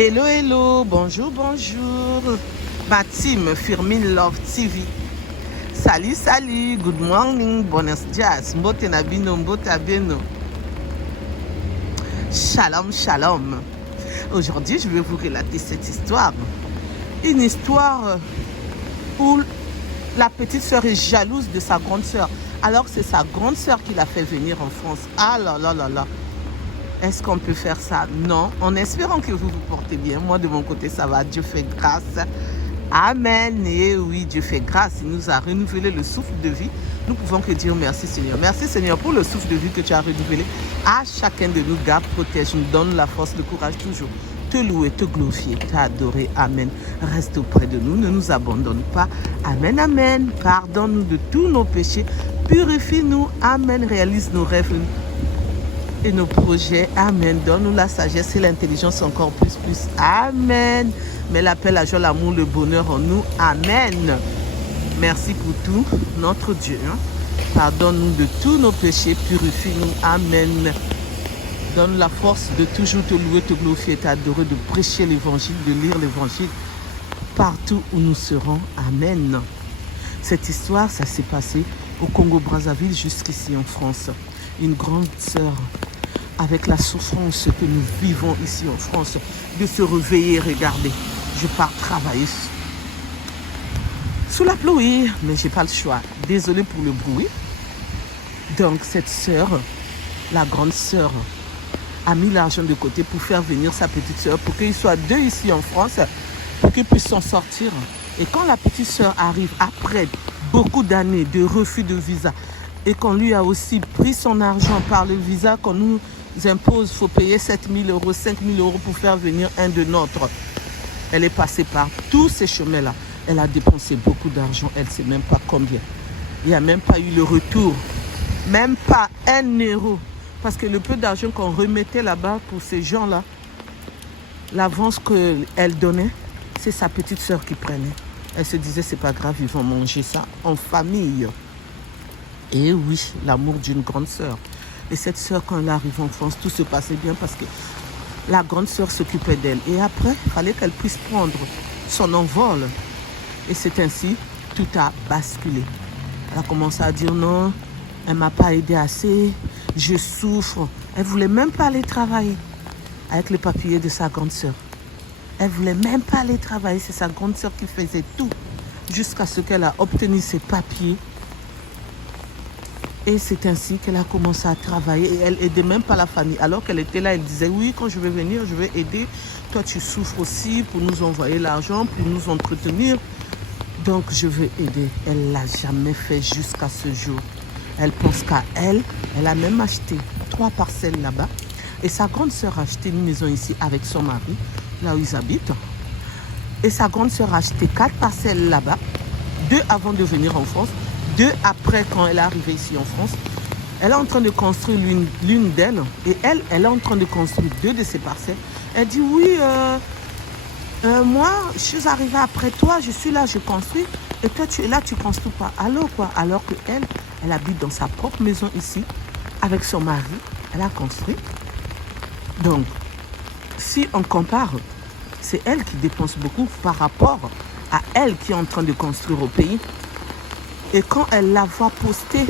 Hello, hello, bonjour, bonjour. Ma team Firmin Love TV. Salut, salut, good morning, buenos dias, mbote na bino, mbote abeno. Shalom, shalom. Aujourd'hui, je vais vous relater cette histoire. Une histoire où la petite sœur est jalouse de sa grande sœur. Alors que c'est sa grande sœur qui l'a fait venir en France. Ah là là là là. Est-ce qu'on peut faire ça? Non. En espérant que vous vous portez bien. Moi, de mon côté, ça va. Dieu fait grâce. Amen. Et oui, Dieu fait grâce. Il nous a renouvelé le souffle de vie. Nous pouvons que dire merci, Seigneur. Merci, Seigneur, pour le souffle de vie que tu as renouvelé. À chacun de nous, garde, protège, nous donne la force, le courage toujours. Te louer, te glorifier, t'adorer. Amen. Reste auprès de nous. Ne nous abandonne pas. Amen, amen. Pardonne-nous de tous nos péchés. Purifie-nous. Amen. Réalise nos rêves et nos projets. Amen. Donne-nous la sagesse et l'intelligence encore plus. Amen. Mets la paix, la joie, l'amour, le bonheur en nous. Amen. Merci pour tout, notre Dieu. Pardonne-nous de tous nos péchés. Purifie-nous. Amen. Donne la force de toujours te louer, te glorifier, t'adorer, de prêcher l'évangile, de lire l'évangile partout où nous serons. Amen. Cette histoire, ça s'est passé au Congo-Brazzaville jusqu'ici en France. Une grande sœur, avec la souffrance que nous vivons ici en France, de se réveiller, regardez, je pars travailler sous la pluie, mais je n'ai pas le choix. Désolée pour le bruit. Donc cette sœur, la grande sœur, a mis l'argent de côté pour faire venir sa petite sœur, pour qu'ils soient deux ici en France, pour qu'ils puissent s'en sortir. Et quand la petite sœur arrive, après beaucoup d'années de refus de visa, et qu'on lui a aussi pris son argent par le visa qu'on nous impose, il faut payer 7 000 €, 5 000 € pour faire venir un de nôtres. Elle est passée par tous ces chemins-là. Elle a dépensé beaucoup d'argent, elle ne sait même pas combien. Il n'y a même pas eu le retour, même pas 1 €. Parce que le peu d'argent qu'on remettait là-bas pour ces gens-là, l'avance qu'elle donnait, c'est sa petite sœur qui prenait. Elle se disait, c'est pas grave, ils vont manger ça en famille. Et oui, l'amour d'une grande sœur. Et cette sœur, quand elle arrive en France, tout se passait bien parce que la grande sœur s'occupait d'elle. Et après, il fallait qu'elle puisse prendre son envol. Et c'est ainsi, tout a basculé. Elle a commencé à dire non, elle ne m'a pas aidé assez, je souffre. Elle ne voulait même pas aller travailler avec les papiers de sa grande sœur. Elle ne voulait même pas aller travailler, c'est sa grande sœur qui faisait tout jusqu'à ce qu'elle a obtenu ses papiers. Et c'est ainsi qu'elle a commencé à travailler et elle n'aidait même pas la famille. Alors qu'elle était là, elle disait oui, quand je vais venir, je vais aider. Toi, tu souffres aussi pour nous envoyer l'argent, pour nous entretenir. Donc, je vais aider. Elle ne l'a jamais fait jusqu'à ce jour. Elle pense qu'à elle. Elle a même acheté 3 parcelles là-bas. Et sa grande sœur a acheté une maison ici avec son mari, là où ils habitent. Et sa grande sœur a acheté 4 parcelles là-bas. 2 avant de venir en France. 2 après quand elle est arrivée ici en France. Elle est en train de construire l'une d'elles. Et elle est en train de construire 2 de ses parcelles. Elle dit oui, moi, je suis arrivée après toi, je suis là, je construis. Et toi, tu es là, tu ne construis pas. Alors quoi? Alors qu'elle, elle habite dans sa propre maison ici, avec son mari. Elle a construit. Donc, si on compare, c'est elle qui dépense beaucoup par rapport à elle qui est en train de construire au pays. Et quand elle la voit postée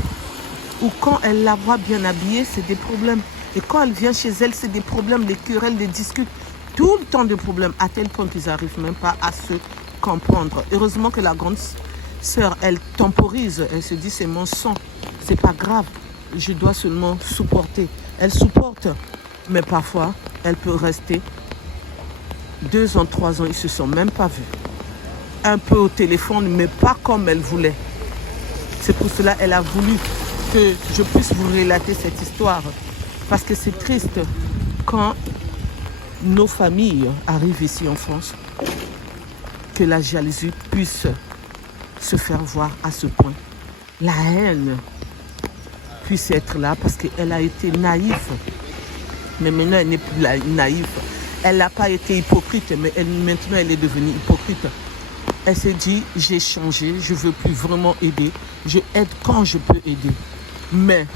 ou quand elle la voit bien habillée, c'est des problèmes. Et quand elle vient chez elle, c'est des problèmes, des querelles, des disputes. Tout le temps de problèmes, à tel point qu'ils n'arrivent même pas à se comprendre. Heureusement que la grande sœur, elle temporise. Elle se dit, c'est mon sang, c'est pas grave. Je dois seulement supporter. Elle supporte, mais parfois, elle peut rester 2 ans, 3 ans, ils ne se sont même pas vus. Un peu au téléphone, mais pas comme elle voulait. C'est pour cela qu'elle a voulu que je puisse vous relater cette histoire. Parce que c'est triste quand nos familles arrivent ici en France, que la jalousie puisse se faire voir à ce point. La haine puisse être là parce qu'elle a été naïve. Mais maintenant, elle n'est plus naïve. Elle n'a pas été hypocrite, mais maintenant, elle est devenue hypocrite. Elle s'est dit, j'ai changé, je ne veux plus vraiment aider. Je aide quand je peux aider. Mais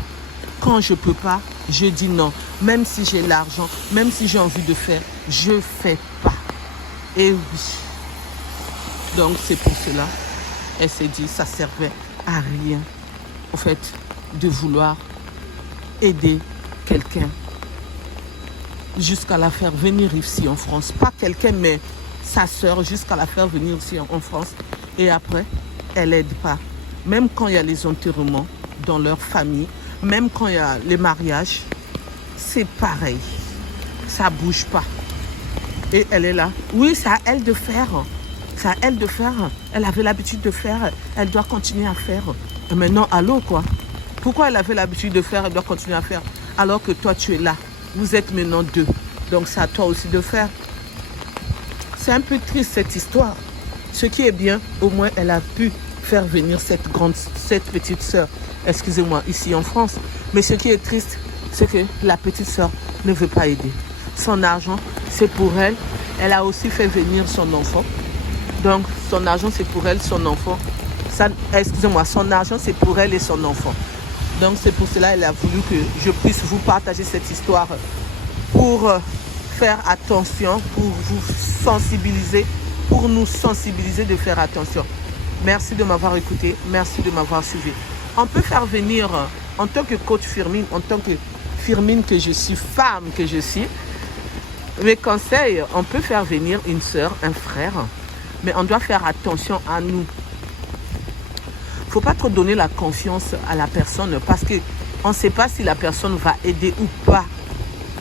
quand je ne peux pas, je dis non. Même si j'ai l'argent, même si j'ai envie de faire, je ne fais pas. Et oui. Donc c'est pour cela, elle s'est dit, ça servait à rien, au fait, de vouloir aider quelqu'un jusqu'à la faire venir ici en France. Pas quelqu'un, mais sa sœur, jusqu'à la faire venir ici en France. Et après, elle n'aide pas. Même quand il y a les enterrements dans leur famille, même quand il y a les mariages, c'est pareil. Ça ne bouge pas. Et elle est là. Oui, c'est à elle de faire. C'est à elle de faire. Elle avait l'habitude de faire. Elle doit continuer à faire. Et maintenant, allô quoi? Pourquoi elle avait l'habitude de faire, elle doit continuer à faire? Alors que toi, tu es là. Vous êtes maintenant deux. Donc, c'est à toi aussi de faire. C'est un peu triste cette histoire. Ce qui est bien, au moins, elle a pu faire venir cette petite sœur, excusez-moi, ici en France. Mais ce qui est triste, c'est que la petite sœur ne veut pas aider. Son argent, c'est pour elle. Elle a aussi fait venir son enfant. Donc, son argent, c'est pour elle, son enfant. Excusez-moi, son argent, c'est pour elle et son enfant. Donc, c'est pour cela qu'elle a voulu que je puisse vous partager cette histoire pour faire attention, pour vous sensibiliser, pour nous sensibiliser de faire attention. Merci de m'avoir écouté, merci de m'avoir suivi. On peut faire venir, en tant que coach Firmine, en tant que Firmine que je suis, femme que je suis, mes conseils, on peut faire venir une sœur, un frère, mais on doit faire attention à nous. Il ne faut pas trop donner la confiance à la personne parce qu'on ne sait pas si la personne va aider ou pas.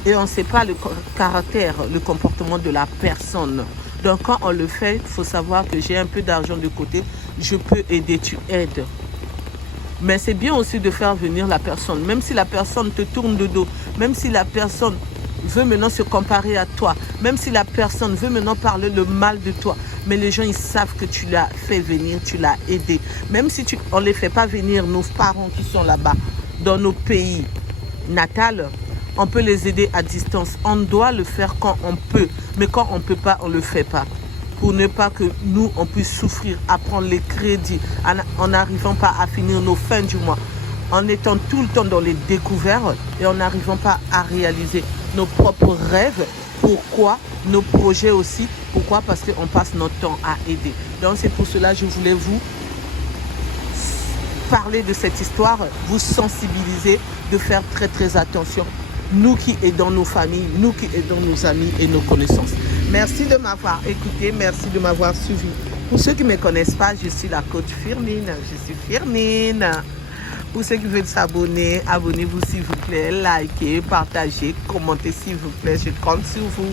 Et on ne sait pas le caractère, le comportement de la personne. Donc quand on le fait, il faut savoir que j'ai un peu d'argent de côté, je peux aider, tu aides. Mais c'est bien aussi de faire venir la personne, même si la personne te tourne le dos, même si la personne veut maintenant se comparer à toi, même si la personne veut maintenant parler le mal de toi, mais les gens, ils savent que tu l'as fait venir, tu l'as aidé. Même si on ne les fait pas venir, nos parents qui sont là-bas, dans nos pays natals, on peut les aider à distance. On doit le faire quand on peut, mais quand on ne peut pas, on ne le fait pas. Pour ne pas que nous, on puisse souffrir, à prendre les crédits, en n'arrivant pas à finir nos fins du mois, en étant tout le temps dans les découvertes et en n'arrivant pas à réaliser nos propres rêves. Pourquoi? Nos projets aussi. Pourquoi? Parce qu'on passe notre temps à aider. Donc c'est pour cela que je voulais vous parler de cette histoire, vous sensibiliser, de faire très très attention. Nous qui aidons nos familles, nous qui aidons nos amis et nos connaissances. Merci de m'avoir écouté, merci de m'avoir suivi. Pour ceux qui ne me connaissent pas, je suis la coach Firmine, je suis Firmine. Pour ceux qui veulent s'abonner, abonnez-vous s'il vous plaît, likez, partagez, commentez s'il vous plaît, je compte sur vous.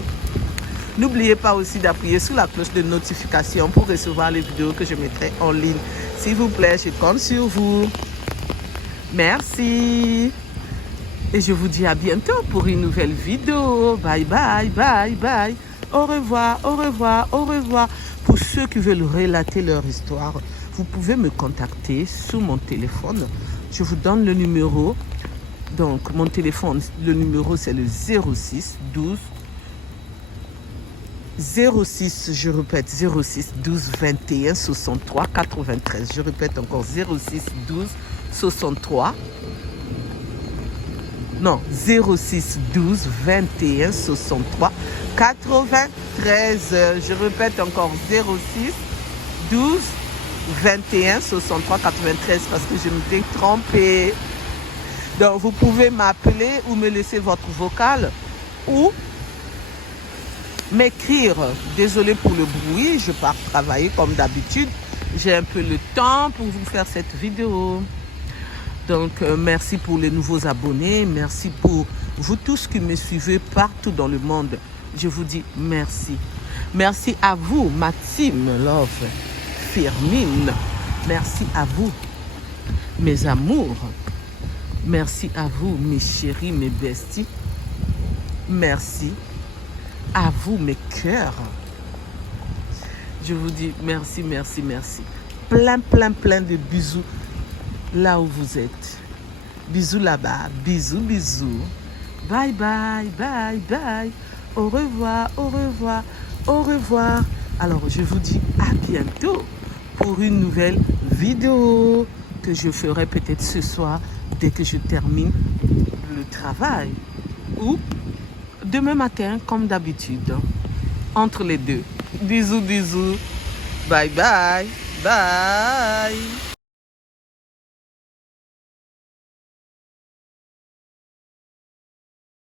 N'oubliez pas aussi d'appuyer sur la cloche de notification pour recevoir les vidéos que je mettrai en ligne. S'il vous plaît, je compte sur vous. Merci. Et je vous dis à bientôt pour une nouvelle vidéo. Bye, bye, bye, bye. Au revoir, au revoir, au revoir. Pour ceux qui veulent relater leur histoire, vous pouvez me contacter sur mon téléphone. Je vous donne le numéro. Donc, mon téléphone, le numéro, c'est le 06 12 06, je répète, 06 12 21 63 93. Je répète encore 06 12 63. Non, 06 12 21 63 93. Je répète encore 06 12 21 63 93 parce que je m'étais trompée. Donc, vous pouvez m'appeler ou me laisser votre vocal ou m'écrire. Désolé pour le bruit, je pars travailler comme d'habitude. J'ai un peu le temps pour vous faire cette vidéo. Donc, merci pour les nouveaux abonnés. Merci pour vous tous qui me suivez partout dans le monde. Je vous dis merci. Merci à vous, ma team Love Firmine. Merci à vous, mes amours. Merci à vous, mes chéris, mes besties. Merci à vous, mes cœurs. Je vous dis merci, merci, merci. Plein, plein, plein de bisous là où vous êtes. Bisous là-bas. Bisous, bisous. Bye, bye, bye, bye. Au revoir, au revoir, au revoir. Alors, je vous dis à bientôt pour une nouvelle vidéo que je ferai peut-être ce soir dès que je termine le travail. Ou demain matin, comme d'habitude, entre les deux. Bisous, bisous. Bye, bye. Bye.